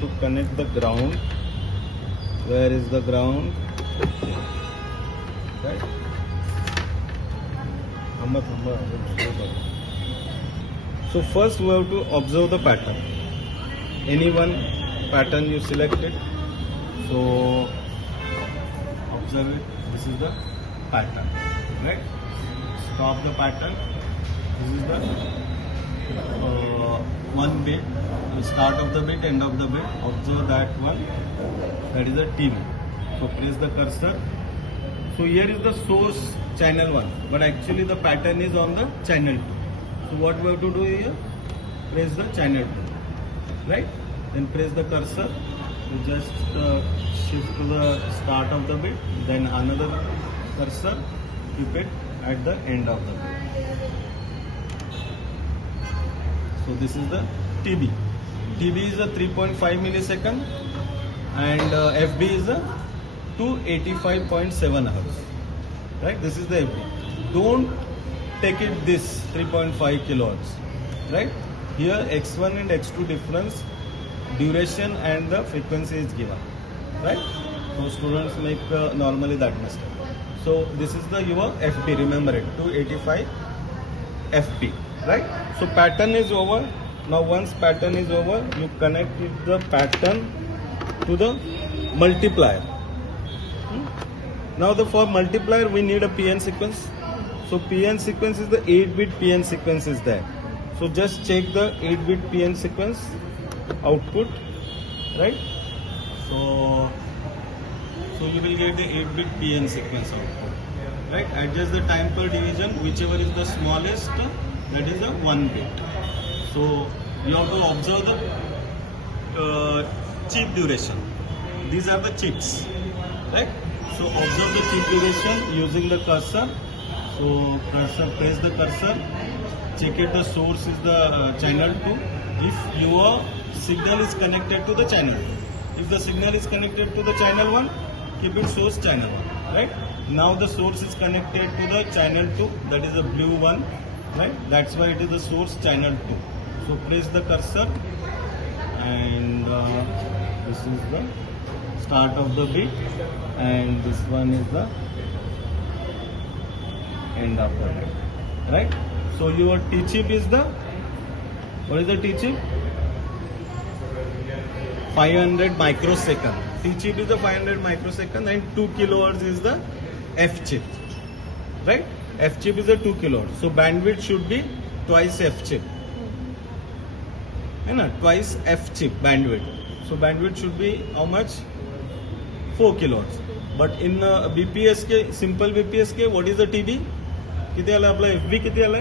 to connect the ground. Where is the ground? Right? So first we have to observe the pattern. Any one pattern you selected. So observe it. This is the pattern. Right? Stop the pattern. This is the one bit. Start of the bit, end of the bit. Observe that one. That is a TV. So press the cursor. So here is the source channel 1, but actually the pattern is on the channel 2. So what we have to do here? Press the channel 2, right? Then press the cursor. You just shift to the start of the bit, then another cursor, keep it at the end of the bit. So this is the TB. TB is a 3.5 millisecond and FB is a 285.7 hours. Right? This is the FB. Don't take it this 3.5 kilohertz. Right? Here X1 and X2 difference, duration and the frequency is given. Right? So students make normally that mistake. So this is the your FB. Remember it, 285 FB. Right? So pattern is over. Now once pattern is over, you connect the pattern to the multiplier. Now for multiplier we need a PN sequence. So PN sequence is the 8-bit PN sequence is there. So just check the 8-bit PN sequence output, right? So you will get the 8-bit PN sequence output, right? Adjust the time per division, whichever is the smallest, that is the 1 bit. So you have to observe the chip duration. These are the chips, right? So observe the chip duration using the cursor. So press the cursor. Check it the source is the channel 2. If your signal is connected to the channel 2. If the signal is connected to the channel 1, keep it source channel 1. Right? Now the source is connected to the channel 2. That is the blue one. Right? That's why it is the source channel 2. So press the cursor and this is the start of the bit and this one is the end of the bit, right? So your T chip is the, what is the T chip? 500 microsecond. T chip is the 500 microsecond and 2 kilohertz is the F chip, right? F chip is the 2 kilohertz. So bandwidth should be twice F chip. Twice F chip bandwidth. So bandwidth should be how much? 4 kilohertz. But in BPSK, simple BPSK, what is the TB? किती आला आपला FB किती आला?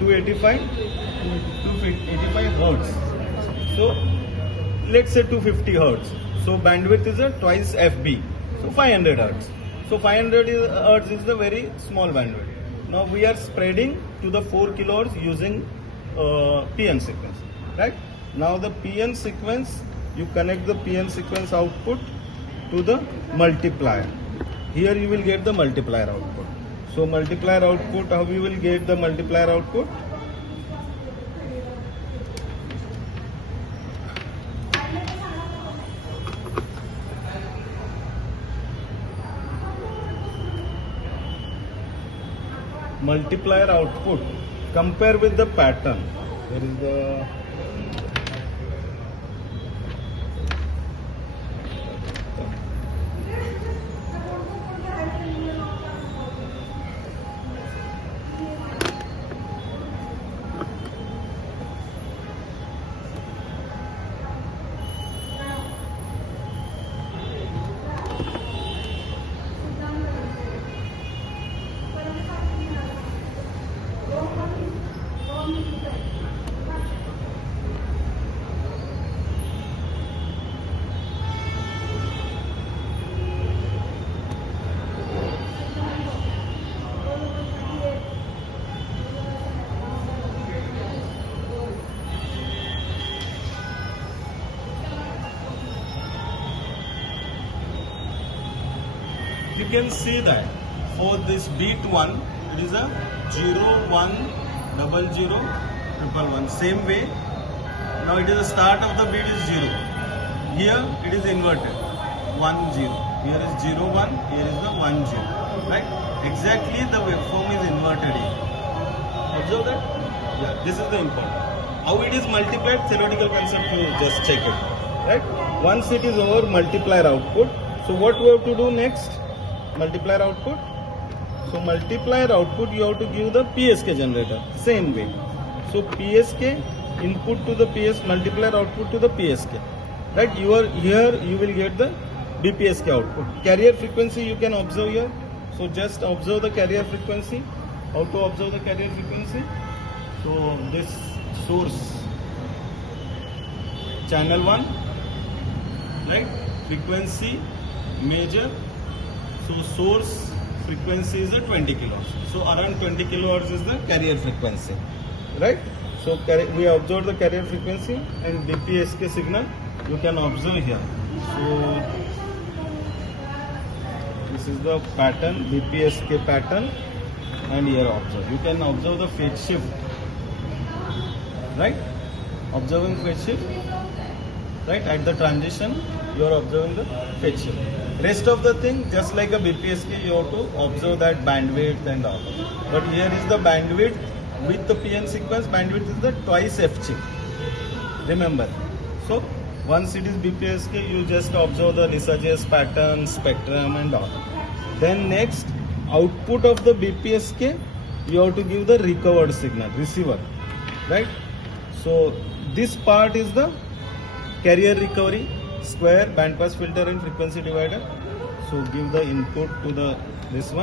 285 hertz. So let's say 250 hertz. So bandwidth is a twice FB. So 500 hertz. So 500 hertz is the very small bandwidth. Now we are spreading to the 4 kilohertz using PN sequence, right? Now the PN sequence, you connect the PN sequence output to the multiplier. Here you will get the multiplier output. So multiplier output, how you will get the multiplier output? Multiplier output, compare with the pattern. Where is the you can see that for this beat 1 it is a 0 1 0 0 1 1. Same way. Now it is the start of the beat is 0. Here it is inverted. 1 0. Here is 0 1. Here is the 1 0. Right? Exactly the waveform is inverted here. Observe that? Yeah. This is the important. How it is multiplied? Theoretical concept. You just check it. Right? Once it is over, multiplier output. So what we have to do next? Multiplier output. So multiplier output you have to give the PSK generator. Same way. So PSK input to the PS, multiplier output to the PSK. Right? Here you will get the BPSK output. Carrier frequency you can observe here. So just observe the carrier frequency. How to observe the carrier frequency? So this source channel 1, right? Frequency major. So source frequency is the 20 kilohertz. So around 20 kilohertz is the carrier frequency, right? So we observe the carrier frequency and BPSK signal you can observe here. So this is the pattern, BPSK pattern, and here observe. You can observe the phase shift, right? Observing phase shift, right? At the transition, you are observing the phase shift. Rest of the thing, just like a BPSK, you have to observe that bandwidth and all. But here is the bandwidth with the PN sequence. Bandwidth is the twice F chip. Remember. So once it is BPSK, you just observe the Lissajous pattern, spectrum, and all. Then next, output of the BPSK, you have to give the recovered signal, receiver, right? So this part is the carrier recovery, square, bandpass filter, and frequency divider. So give the input to this one.